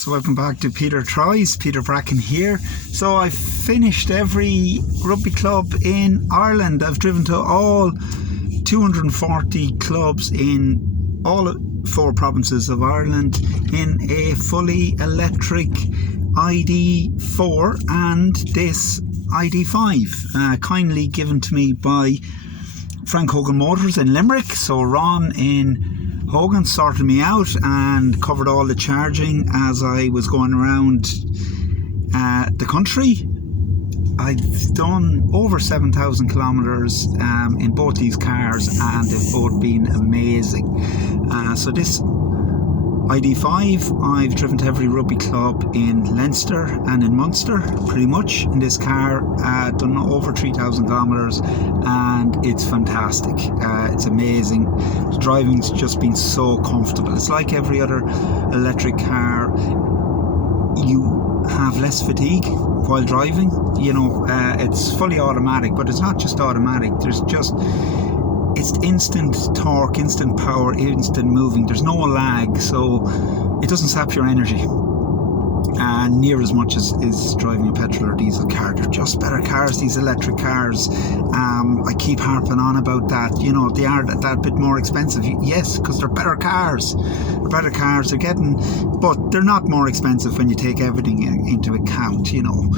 So welcome back to PeterTrys, Peter Bracken here. So I've finished every rugby club in Ireland. I've driven to all 240 clubs in all 4 provinces of Ireland in a fully electric ID4 and this ID5, kindly given to me by Frank Hogan Motors in Limerick. So Ron in Hogan sorted me out and covered all the charging as I was going around the country. I've done over 7,000 kilometres in both these cars and they've both been amazing. So this ID5, I've driven to every rugby club in Leinster and in Munster pretty much in this car. Done over 3,000 kilometres and it's fantastic. It's amazing. The driving's just been so comfortable. It's like every other electric car. You have less fatigue while driving. You know, it's fully automatic, but it's not just automatic. It's instant torque, instant power, instant moving. There's no lag, so it doesn't sap your energy near as much as is driving a petrol or diesel car. They're just better cars, these electric cars. I keep harping on about that. You know, they are that bit more expensive. Yes, because they're better cars. They're getting, but they're not more expensive when you take everything into account. You know,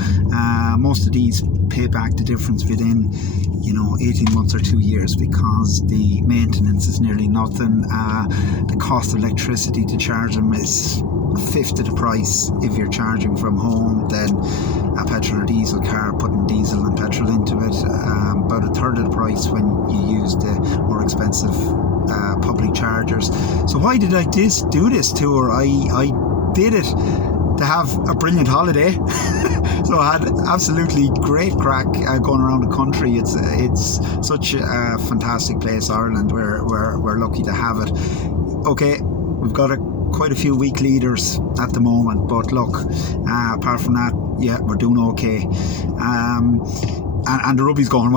most of these pay back the difference within 18 months or 2 years because the maintenance is nearly nothing. The cost of electricity to charge them is a fifth of the price if you're charging from home than a petrol or diesel car, putting diesel and petrol into it. About a third of the price when you use the more expensive public chargers. So why did I do this tour? I did it to have a brilliant holiday. So I had absolutely great crack going around the country. It's such a fantastic place, Ireland. We're lucky to have it. Okay, we've got quite a few weak leaders at the moment, but look, apart from that, yeah, we're doing okay. And the rugby's going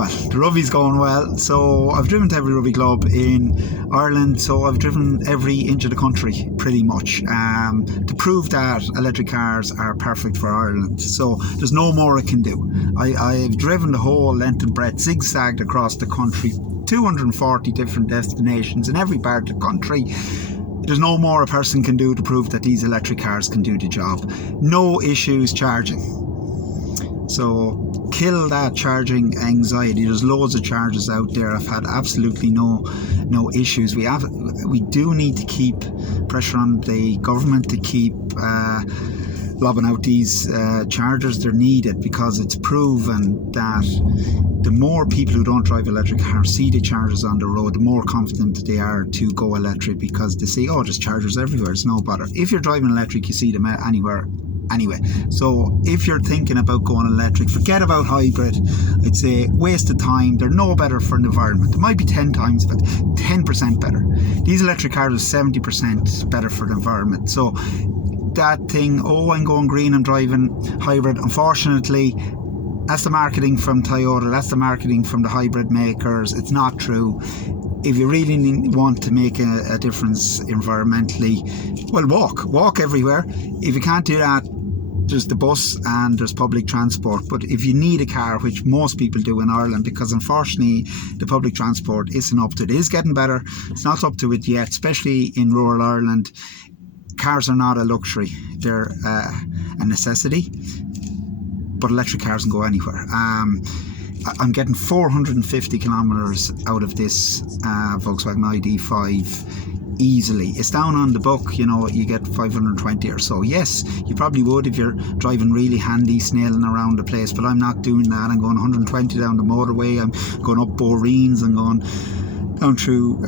well. So I've driven to every rugby club in Ireland. So I've driven every inch of the country pretty much to prove that electric cars are perfect for Ireland. So there's no more I can do. I've driven the whole length and breadth, zigzagged across the country, 240 different destinations in every part of the country. There's no more a person can do to prove that these electric cars can do the job. No issues charging. So kill that charging anxiety. There's loads of chargers out there. I've had absolutely no issues. We do need to keep pressure on the government to keep lobbing out these chargers. They're needed because it's proven that the more people who don't drive electric cars see the chargers on the road, the more confident they are to go electric because they say, oh, there's chargers everywhere, it's no bother. If you're driving electric, you see them anywhere anyway. So if you're thinking about going electric, forget about hybrid. I'd say waste of time. They're no better for the environment. They might be 10 times, but 10% better. These electric cars are 70% better for the environment. So that thing, oh, I'm going green, I'm driving hybrid, unfortunately, that's the marketing from Toyota, that's the marketing from the hybrid makers. It's not true. If you really want to make a difference environmentally, well, walk everywhere. If you can't do that, there's the bus and there's public transport. But if you need a car, which most people do in Ireland, because unfortunately the public transport isn't up to it. It is getting better. It's not up to it yet, especially in rural Ireland. Cars are not a luxury. They're a necessity. But electric cars can go anywhere. I'm getting 450 kilometres out of this Volkswagen ID5 easily. It's down on the book, you get 520 or so. Yes, you probably would if you're driving really handy, snailing around the place, but I'm not doing that. I'm going 120 down the motorway, I'm going up Boreens, I'm going down through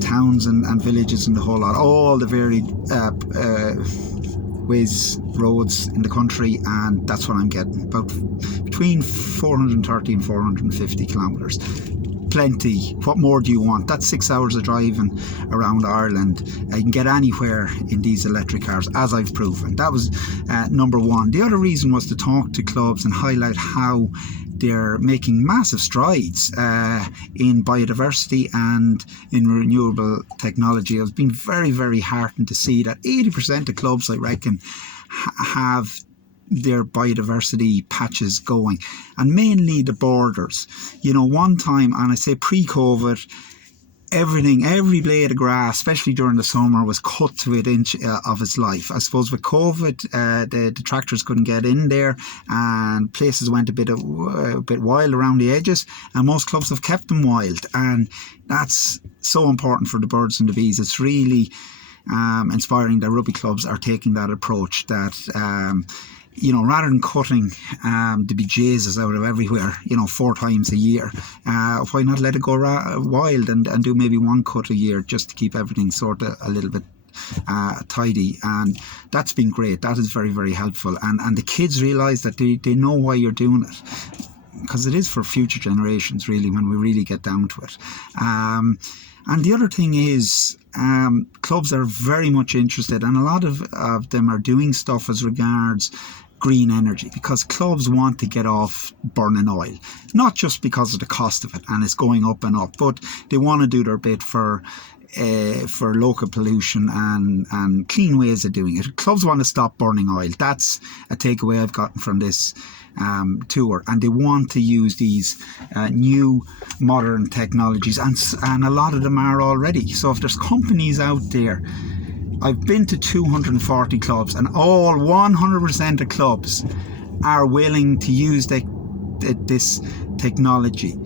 towns and villages and the whole lot, all the varied ways, roads in the country, and that's what I'm getting, about between 430 and 450 kilometres. Plenty. What more do you want? That's 6 hours of driving around Ireland. You can get anywhere in these electric cars, as I've proven. That was number one. The other reason was to talk to clubs and highlight how they're making massive strides in biodiversity and in renewable technology. I've been very, very heartened to see that 80% of clubs, I reckon, have their biodiversity patches going, and mainly the borders. One time, and I say pre-COVID, every blade of grass, especially during the summer, was cut to an inch of its life. I suppose with COVID, the tractors couldn't get in there, and places went a bit wild around the edges, and most clubs have kept them wild, and that's so important for the birds and the bees. It's really inspiring that rugby clubs are taking that approach, that rather than cutting the bejesus out of everywhere, 4 times a year, why not let it go wild and do maybe 1 cut a year, just to keep everything sort of a little bit tidy. And that's been great. That is very, very helpful. And the kids realise that they know why you're doing it, because it is for future generations, really, when we really get down to it. And the other thing is, clubs are very much interested, and a lot of them are doing stuff as regards green energy, because clubs want to get off burning oil, not just because of the cost of it and it's going up and up, but they want to do their bit for local pollution and clean ways of doing it. Clubs want to stop burning oil. That's a takeaway I've gotten from this tour, and they want to use these new modern technologies, and a lot of them are already. So if there's companies out there, I've been to 240 clubs, and all 100% of clubs are willing to use this technology.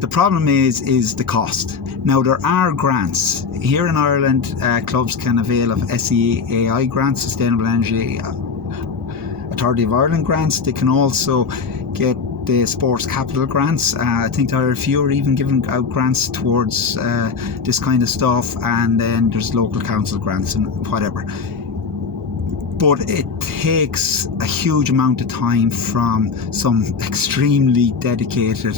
The problem is the cost. Now, there are grants. Here in Ireland, clubs can avail of SEAI grants, Sustainable Energy Authority of Ireland grants. They can also get the sports capital grants. I think there are a few are even giving out grants towards this kind of stuff, and then there's local council grants and whatever. But it takes a huge amount of time from some extremely dedicated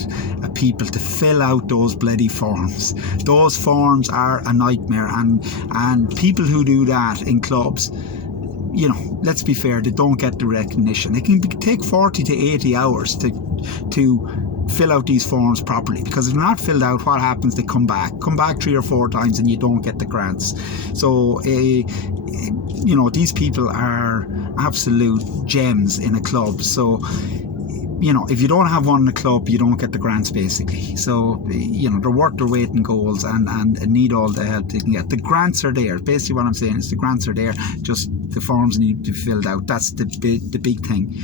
people to fill out those bloody forms. Those forms are a nightmare, and people who do that in clubs, let's be fair, they don't get the recognition. It can take 40 to 80 hours to fill out these forms properly, because if they're not filled out, what happens? They come back 3 or 4 times, and you don't get the grants. So these people are absolute gems in a club. So if you don't have one in a club, you don't get the grants, basically. So they're worth their weight in golds, and need all the help they can get. The grants are there. Basically what I'm saying is the grants are there, just the forms need to be filled out. That's the big thing.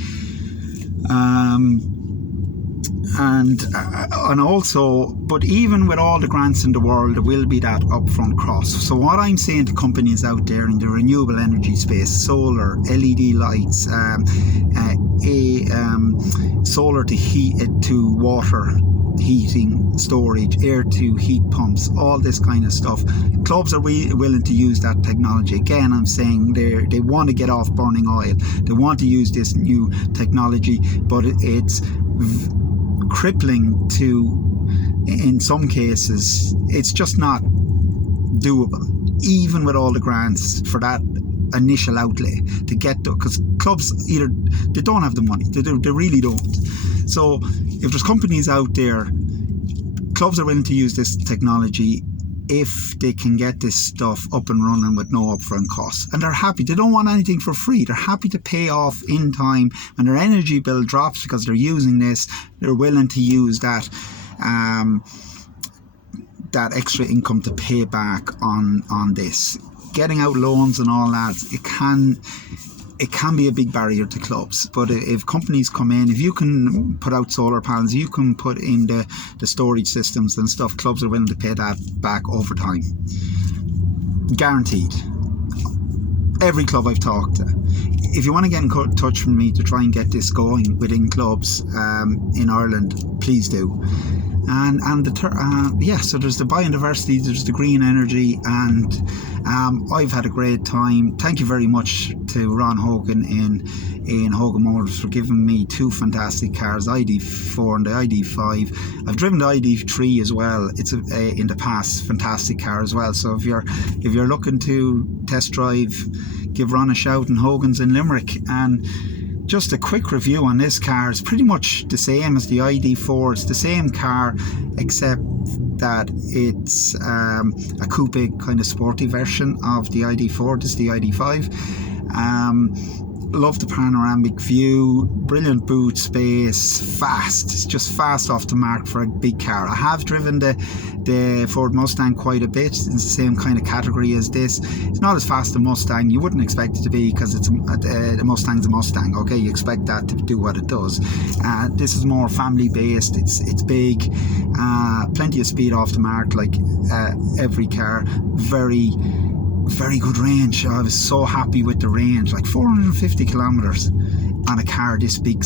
And also, but even with all the grants in the world, there will be that upfront cost. So what I'm saying to companies out there in the renewable energy space, solar, LED lights, solar to heat, to water heating, storage, air to heat pumps, all this kind of stuff, clubs are willing to use that technology. Again, I'm saying they want to get off burning oil. They want to use this new technology, but it's crippling in some cases. It's just not doable, even with all the grants for that initial outlay to get to, because clubs either they don't have the money, they really don't. So if there's companies out there, clubs are willing to use this technology if they can get this stuff up and running with no upfront costs, and they're happy. They don't want anything for free. They're happy to pay off in time when their energy bill drops, because they're using this. They're willing to use that extra income to pay back on this. Getting out loans and all that, it can be a big barrier to clubs. But if companies come in, if you can put out solar panels, you can put in the storage systems and stuff, clubs are willing to pay that back over time. Guaranteed. Every club I've talked to. If you want to get in touch with me to try and get this going within clubs in Ireland, please do. And so there's the biodiversity, there's the green energy, and I've had a great time. Thank you very much to Ron Hogan in Hogan Motors for giving me 2 fantastic cars, ID4 and the ID5. I've driven the ID3 as well. It's in the past, fantastic car as well. So if you're looking to test drive, give Ron a shout, and Hogan's in Limerick. And just a quick review on this car. It's pretty much the same as the ID4. It's the same car, except that it's a coupe kind of sporty version of the ID4. This is the ID5. Love the panoramic view, brilliant boot space, fast. It's just fast off the mark for a big car. I have driven the Ford Mustang quite a bit. It's the same kind of category as this. It's not as fast as a Mustang. You wouldn't expect it to be, because it's a Mustang's a Mustang. Okay, you expect that to do what it does. This is more family based. It's big, plenty of speed off the mark, like every car. Very good range. I was so happy with the range. Like 450 kilometers on a car this big,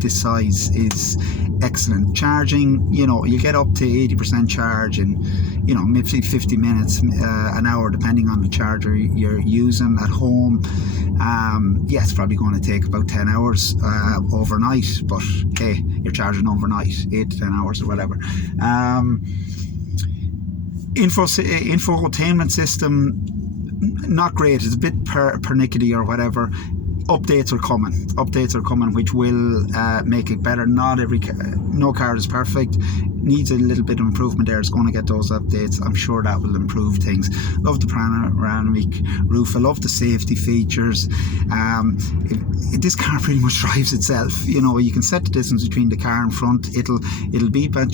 this size is excellent. Charging, you get up to 80% charge in, maybe 50 minutes, an hour, depending on the charger you're using at home. Yeah, it's probably going to take about 10 hours overnight, but hey, you're charging overnight, 8 to 10 hours or whatever. Infotainment system, not great. It's a bit pernickety or whatever. Updates are coming which will make it better. No car is perfect. Needs a little bit of improvement there. It's going to get those updates. I'm sure that will improve things. Love the panoramic roof. I love the safety features. This car pretty much drives itself. You can set the distance between the car in front. It'll beep at